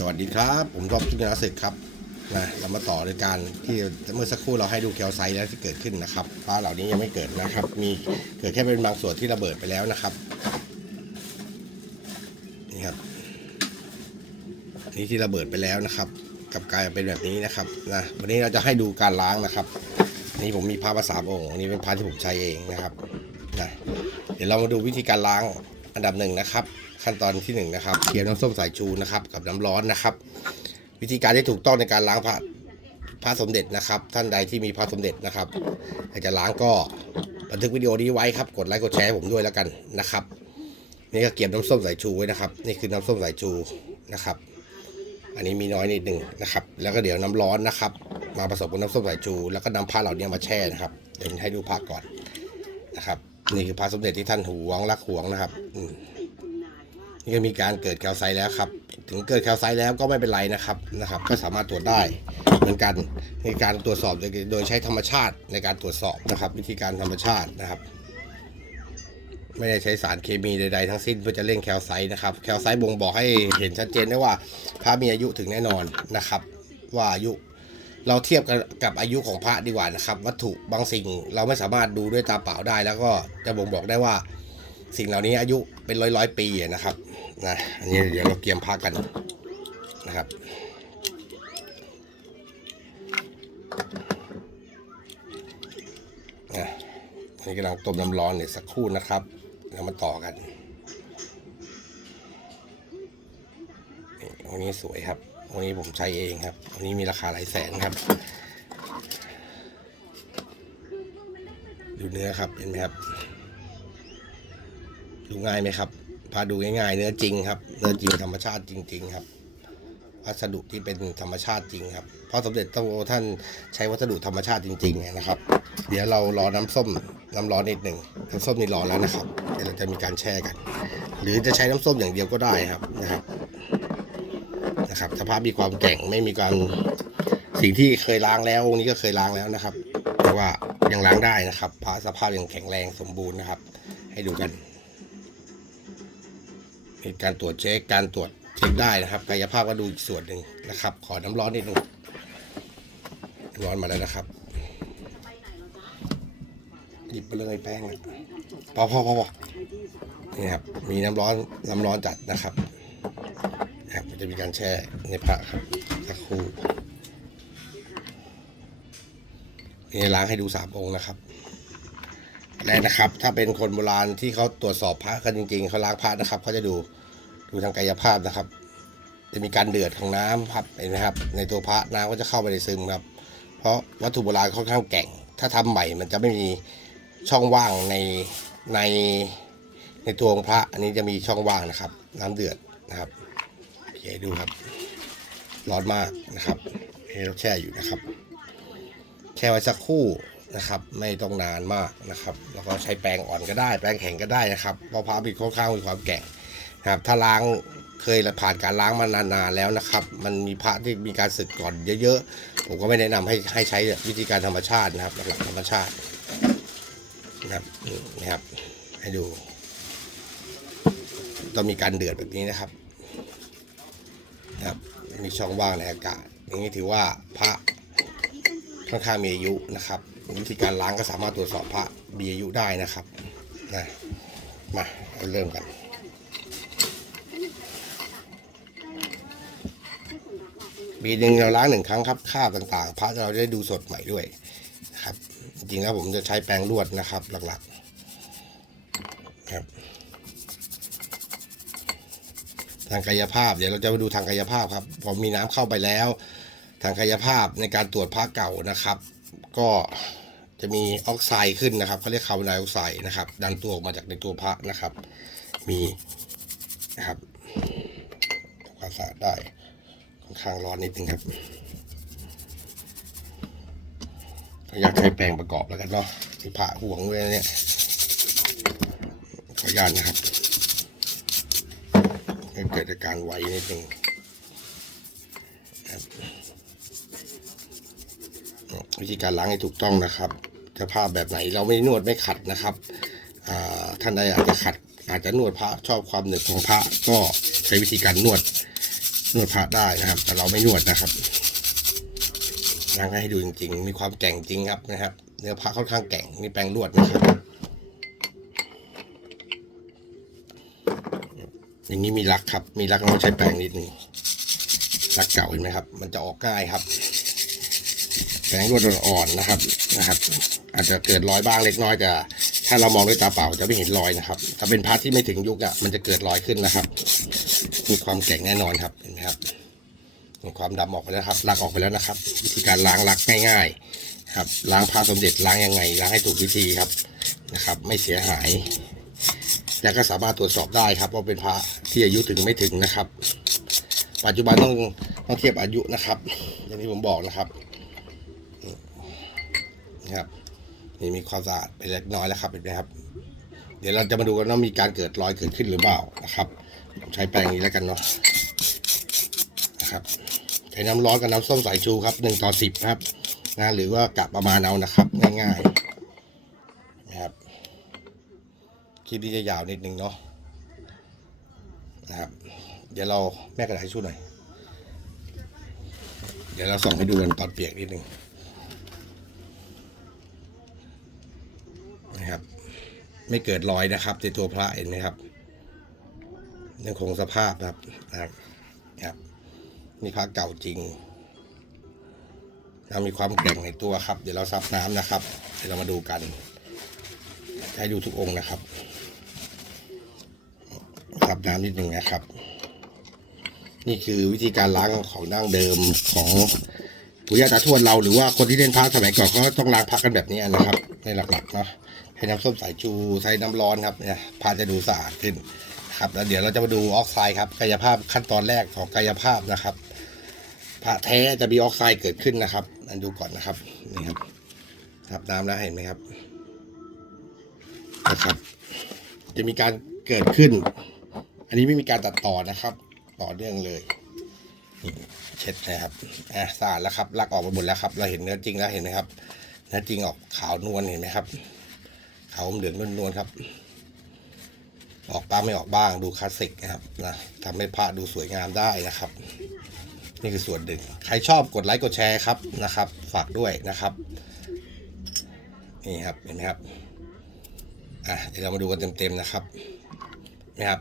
สวัสดีครับ ผมรอบพิจารณาศึกครับนะเรามาต่อในการที่เมื่อสักครู่เราให้ดูแคลไซต์แล้วที่เกิดขึ้นนะครับฟ้าเหล่านี้ยังไม่เกิดนะครับ มีเกิดแค่เป็นบางส่วนที่ระเบิดไปแล้วนะครับนี่ครับนี่ที่ระเบิดไปแล้วนะครับกลับกลายเป็นแบบนี้นะครับนะวันนี้เราจะให้ดูการล้างนะครับ นี่ผมมีผ้ามาสามองค์นนี้เป็นผ้าที่ผมใช้เองนะครับนะเดี๋ยวเรามาดูวิธีการล้าง อันดับหนึ่งนะครับ ขั้นตอนที่หนึ่งนะครับเคี่ยวน้ำส้มสายชูนะครับ กับน้ำร้อนนะครับ วิธีการที่ถูกต้องในการล้างผ้าผ้าสมเด็จนะครับ ท่านใดที่มีผ้าสมเด็จนะครับอยากจะล้างก็บันทึกวิดีโอนี้ไว้ครับ กดไลค์กดแชร์ผมด้วยแล้วกันนะครับ นี่ก็เก็บน้ำส้มสายชูไว้นะครับ นี่คือน้ำส้มสายชูนะครับ อันนี้มีน้อยนิดหนึ่งนะครับ แล้วก็เดี๋ยวน้ำร้อนนะครับ มาผสมกับน้ำส้มสายชู แล้วก็นำผ้าเหล่านี้มาแช่นะครับ เดี๋ยวให้ดูผ้าก่อนนะครับ นี่คือผ้าสมเด็จที่ท่านหวงรักหวงนะครับอืมนี่ก็มีการเกิดแคลไซต์แล้วครับ ถึงเกิดแคลไซต์แล้วก็ไม่เป็นไรนะครับนะครับ ก็สามารถตรวจได้เหมือนกันในการตรวจสอบโดยโดยใช้ธรรมชาติในการตรวจสอบนะครับ วิธีการธรรมชาตินะครับไม่ได้ใช้สารเคมีใดๆทั้งสิ้นเพื่อจะเร่งแคลไซต์นะครับ แคลไซต์บ่งบอกให้เห็นชัดเจนได้ว่าพระมีอายุถึงแน่นอนนะครับ ว่าอายุ เราเทียบกับกับอายุของพระดีกว่านะครับ วัตถุบางสิ่งเราไม่สามารถดูด้วยตาเปล่าได้ แล้วก็จะบ่งบอกได้ว่าสิ่งเหล่านี้อายุเป็นร้อยร้อยปีนะครับนะอันนี้เดี๋ยวเราเกียมพระกันนะครับนะอันนี้กำลังต้มน้ำร้อนเนี่ยสักครู่นะครับแล้วมาต่อกันองค์นี้สวยครับ องค์นี้ผมใช้เองครับองค์นี้มีราคาหลายแสนครับ ดูเนื้อครับเห็นไหมครับ ดูง่ายไหมครับ พาดูง่ายๆ เนื้อจริงครับ เนื้อจริงธรรมชาติจริง ๆ ครับ วัสดุที่เป็นธรรมชาติจริงครับ เพราะสมเด็จโตท่านใช้วัสดุธรรมชาติจริง ๆ นะครับ เดี๋ยวเรารอน้ำส้มน้ำร้อนนิดหนึ่งน้ำส้มนี่ร้อนแล้วนะครับ เดี๋ยวเราจะมีการแช่กัน หรือจะใช้น้ำส้มอย่างเดียวก็ได้ครับนะครับ นะครับสภาพมีความแข็งไม่มีการสิ่งที่เคยล้างแล้วองค์นี้ก็เคยล้างแล้วนะครับแต่ว่ายังล้างได้นะครับพระสภาพยังแข็งแรงสมบูรณ์นะครับ ให้ดูกันมีการตรวจเช็คการตรวจเช็คได้นะครับ กายภาพก็ดูอีกส่วนหนึ่งนะครับ ขอน้ำร้อนนิดหนึงร้อนมาแล้วนะครับหยิบไปเลยแป้งพอพอพอพอนี่ครับมีน้ำร้อนน้ำร้อนจัดนะครับ จะมีการแช่ในพระครับสักครู่นี่ล้างให้ดูสามองค์นะครับแรกนะครับ ถ้าเป็นคนโบราณที่เขาตรวจสอบพระกันจริง ๆเขาล้างพระนะครับเขาจะดูดูทางกายภาพนะครับ จะมีการเดือดของน้ำครับเห็นไหมครับ ในตัวพระน้ำก็จะเข้าไปในซึมครับ เพราะวัตถุโบราณค่อนข้างแก่งถ้าทำใหม่มันจะไม่มีช่องว่างในในในตัวองพระ อันนี้จะมีช่องว่างนะครับ น้ำเดือดนะครับ โอเคดูครับ ร้อนมากนะครับให้เราแช่อยู่นะครับ แช่ไว้สักครู่นะครับ ไม่ต้องนานมากนะครับ แล้วก็ใช้แปรงอ่อนก็ได้ แปรงแข็งก็ได้นะครับเพราะพระบิดค่อนข้างมีความแก่งนะครับ ถ้าล้างเคยผ่านการล้างมานานๆแล้วนะครับ มันมีพระที่มีการสึกก่อนเยอะๆ ผมก็ไม่แนะนำให้ให้ใช้วิธีการธรรมชาตินะครับ หลักธรรมชาตินะครับนี่นะครับ ให้ดู ต้องมีการเดือดแบบนี้นะครับ นะครับมีช่องว่างในอากาศอย่างนี้ถือว่าพระค่อนข้างมีอายุนะครับวิธีการล้างก็สามารถตรวจสอบพระมีอายุได้นะครับนะมาเริ่มกันปีหนึ่งเราล้างหนึ่งครั้งครับคราบต่างๆ พระเราได้ดูสดใหม่ด้วยครับ จริงๆแล้วผมจะใช้แปรงลวดนะครับ หลักๆครับ ทางกายภาพ เดี๋ยวเราจะมาดูทางกายภาพครับ พอมีน้ำเข้าไปแล้ว ทางกายภาพในการตรวจพระเก่านะครับ ก็จะมีออกไซด์ขึ้นนะครับเขาเรียกคาร์บอนไดออกไซด์นะครับ ดันตัวออกมาจากในตัวพระนะครับ มีนะครับทำความสะอาดได้ค่อนข้างร้อนนิดนึงครับอยากใช้แปรงประกอบแล้วกันเนาะที่ผ่าห่วงด้วยเนี่ยขออนุญาตนะครับ ให้เกิดอาการไหวนิดนึงครับวิธีการล้างให้ถูกต้องนะครับจะผ้าแบบไหนเราไม่นวดไม่ขัดนะครับท่านใดอาจจะขัด อาจจะนวดพระชอบความหนึบของพระก็ใช้วิธีการนวดนวดพระได้นะครับ แต่เราไม่นวดนะครับล้างให้ดูจริง ๆ มีความแก่งจริงครับนะครับ เนื้อพระค่อนข้างแก่งมีแปรงลวดนะครับ อย่างนี้มีรักครับ มีรักเราใช้แปรงนิดนึงรักเก่าเห็นไหมครับ มันจะออกง่ายครับแปรงรวดอ่อนนะครับนะครับ อาจจะเกิดรอยบ้างเล็กน้อยแต่ถ้าเรามองด้วยตาเปล่าจะไม่เห็นรอยนะครับถ้าเป็นพาร์ทที่ไม่ถึงยุคอะมันจะเกิดรอยขึ้นนะครับมีความแข็งแน่นอนครับเห็นไหมครับมีความดำออกไปแล้วครับล้างออกไปแล้วนะครับ วิธีการล้างลักง่ายๆ ครับล้างผ้าสมเด็จล้างยังไงล้างให้ถูกวิธีครับนะครับ ไม่เสียหาย แล้วก็สามารถตรวจสอบได้ครับว่าเป็นพระที่อายุถึงไม่ถึงนะครับ ปัจจุบันต้องต้องเทียบอายุนะครับ อย่างที่ผมบอกนะครับนะครับนี่มีความสะอาดไปเล็กน้อยแล้วครับเห็นไหมครับ เดี๋ยวเราจะมาดูกันว่ามีการเกิดรอยเกิดขึ้นหรือเปล่านะครับผมใช้แปรงนี้แล้วกันเนาะนะครับใช้น้ำร้อนกับน้ำส้มสายชูครับหนึ่งต่อสิบครับนะหรือว่ากะประมาณเอานะครับ ง่ายๆนะครับ คลิปนี้จะยาวนิดนึงเนาะนะครับ เดี๋ยวเราแม่กระดาษชชู่หน่อย เดี๋ยวเราส่องให้ดูกันตอนเปียกนิดนึงนะครับ ไม่เกิดรอยนะครับในตัวพระเห็นไหมครับยังคงสภาพครับนะครับครับนี่พระเก่าจริงเรามีความแกร่งในตัวครับ เดี๋ยวเราซับน้ำนะครับ เดี๋ยวเรามาดูกัน ให้ดูทุกองค์นะครับ ซับน้ำนิดหนึ่งนะครับ นี่คือวิธีการล้างของดั้งเดิมของปู่ย่าตาทวดเราหรือว่าคนที่เล่นพระสมัยก่อนก็ต้องล้างพระกันแบบนี้นะครับ ในหลักๆเนาะให้น้ำส้มสายชูใช้น้ำร้อนครับเนี่ยพาจะดูสะอาดขึ้นครับแล้วเดี๋ยวเราจะมาดูออกไซด์ครับกายภาพขั้นตอนแรกของกายภาพนะครับพระแท้จะมีออกไซด์เกิดขึ้นนะครับอันดูก่อนนะครับนี่ครับทับน้ำแล้วเห็นไหมครับนะครับ จะมีการเกิดขึ้น อันนี้ไม่มีการตัดต่อนะครับ ต่อเนื่องเลยเช็ดนะครับอะสะอาดแล้วครับลักออกไปหมดแล้วครับ เราเห็นเนื้อจริงแล้วเห็นไหมครับ เนื้อจริงออกขาวนวลเห็นไหมครับขาวเหลืองนวลๆครับ ออกบ้างไม่ออกบ้างดูคลาสสิกนะครับนะทำให้พระดูสวยงามได้นะครับ นี่คือส่วนหนึ่งใครชอบกดไลค์กดแชร์ครับนะครับ ฝากด้วยนะครับนี่ครับเห็นไหมครับอะเดี๋ยวเรามาดูกันเต็มๆนะครับนะครับ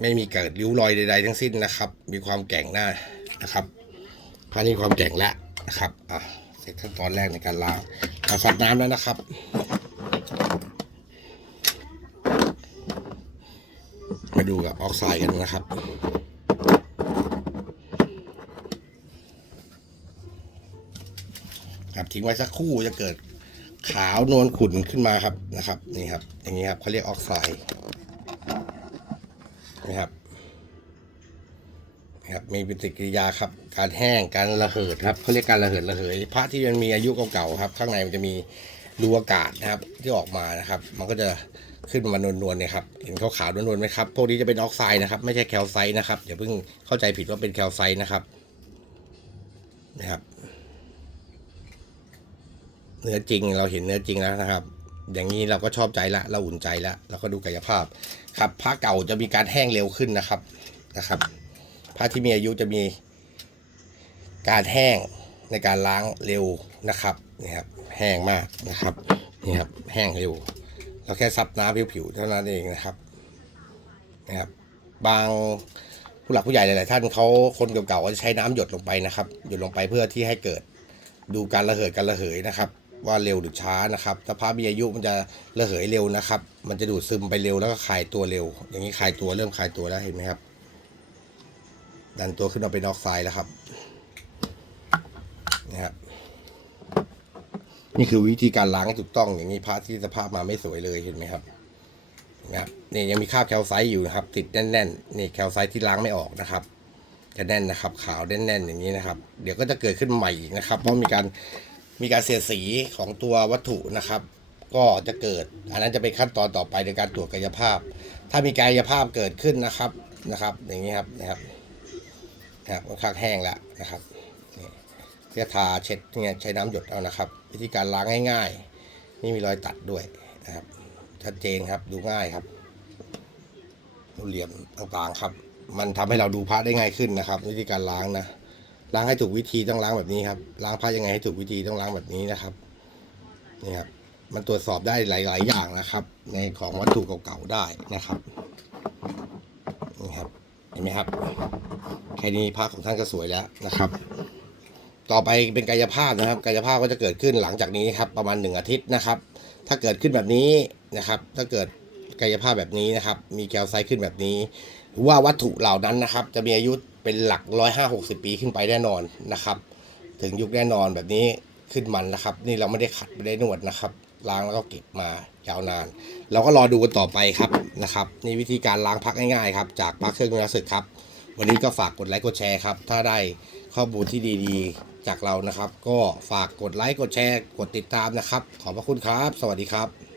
ไม่มีเกิดริ้วรอยใดๆทั้งสิ้นนะครับ มีความแกร่งหน้านะครับพระนี่ความแกร่งแล้วนะครับอะเสร็จขั้นตอนแรกในการล้างเราฟัดน้ำแล้วนะครับมาดูกับออกไซด์กันนะครับครับทิ้งไว้สักครู่จะเกิดขาวนวลขุ่นขึ้นมาครับนะครับ นี่ครับ อย่างนี้ครับเขาเรียกออกไซด์ นะครับนะครับมีปฏิกิริยาครับ การแห้งการระเหิดครับเขาเรียกการระเหิดระเหยพระที่มันมีอายุเก่าๆครับ ข้างในมันจะมีรูอากาศนะครับ ที่ออกมานะครับ มันก็จะขึ้นมานวลๆเนี่ยครับเห็นขาวๆนวลๆไหมครับพวกนี้จะเป็นออกไซด์นะครับ ไม่ใช่แคลไซด์นะครับอย่าเพิ่งเข้าใจผิดว่าเป็นแคลไซด์นะครับนะครับ เนื้อจริงเราเห็นเนื้อจริงแล้วนะครับ อย่างนี้เราก็ชอบใจละเราอุ่นใจละเราก็ดูกายภาพ ครับผ้าเก่าจะมีการแห้งเร็วขึ้นนะครับนะครับผ้าที่มีอายุจะมีการแห้งในการล้างเร็วนะครับนี่ครับแห้งมากนะครับนี่ครับแห้งเร็ว เราแค่ซับน้ำผิวๆเท่านั้นเองนะครับนะครับบางผู้หลักผู้ใหญ่หลาย ๆ ท่านเขาคนเก่าๆก็จะใช้น้ำหยดลงไปนะครับ หยดลงไปเพื่อที่ให้เกิดดูการระเหยการระเหยนะครับ ว่าเร็วหรือช้านะครับ ถ้าพระมีอายุมันจะระเหยเร็วนะครับ มันจะดูดซึมไปเร็วแล้วก็คลายตัวเร็ว อย่างนี้คลายตัวเริ่มคลายตัวแล้วเห็นไหมครับ ดันตัวขึ้นมาเป็นออกไซด์แล้วครับนะครับ นี่คือวิธีการล้างถูกต้อง อย่างนี้พระที่สภาพมาไม่สวยเลยเห็นไหมครับนะครับนี่ยังมีคราบแคลไซต์อยู่นะครับ ติดแน่นๆนี่แคลไซต์ที่ล้างไม่ออกนะครับจะแน่นนะครับ ขาวแน่นๆอย่างนี้นะครับ เดี๋ยวก็จะเกิดขึ้นใหม่อีกนะครับ เพราะมีการ มีการเสียดสีของตัววัตถุนะครับ ก็จะเกิด อันนั้นจะเป็นขั้นตอนต่อไปในการตรวจกายภาพ ถ้ามีกายภาพเกิดขึ้นนะครับนะครับ อย่างนี้ครับนะครับนะครับค่อนข้างแห้งแล้วนะครับนี่เพื่อทาเช็ดเนี่ยใช้น้ำหยดเอานะครับ วิธีการล้างง่ายๆไม่มีรอยตัดด้วยนะครับชัดเจนครับดูง่ายครับดูเหลี่ยมต่างๆครับ มันทำให้เราดูพระได้ง่ายขึ้นนะครับ วิธีการล้างนะ ล้างให้ถูกวิธีต้องล้างแบบนี้ครับ ล้างพระยังไงให้ถูกวิธีต้องล้างแบบนี้นะครับนี่ครับมันตรวจสอบได้หลาย ๆ อย่างนะครับ ในของวัตถุเก่าๆได้นะครับนี่ครับเห็นไหมครับแค่นี้พระของท่านก็สวยแล้วนะครับ ต่อไปเป็นกายภาพนะครับ กายภาพก็จะเกิดขึ้นหลังจากนี้ครับประมาณหนึ่งอาทิตย์นะครับ ถ้าเกิดขึ้นแบบนี้นะครับ ถ้าเกิดกายภาพแบบนี้นะครับ มีแกลไซต์ขึ้นแบบนี้ ว่าวัตถุเหล่านั้นนะครับ จะมีอายุเป็นหลักร้อยห้าหกสิบปีขึ้นไปแน่นอนนะครับ ถึงยุคแน่นอนแบบนี้ขึ้นมันนะครับ นี่เราไม่ได้ขัดไม่ได้นวดนะครับ ล้างแล้วก็เก็บมายาวนาน เราก็รอดูกันต่อไปครับนะครับนี่วิธีการล้างพักง่ายๆครับจากพักเครื่องมือสึกครับ วันนี้ก็ฝากกดไลค์กดแชร์ครับ ถ้าได้ข้อมูลที่ดีๆจากเรานะครับ ก็ฝากกดไลค์กดแชร์กดติดตามนะครับ ขอบพระคุณครับ สวัสดีครับ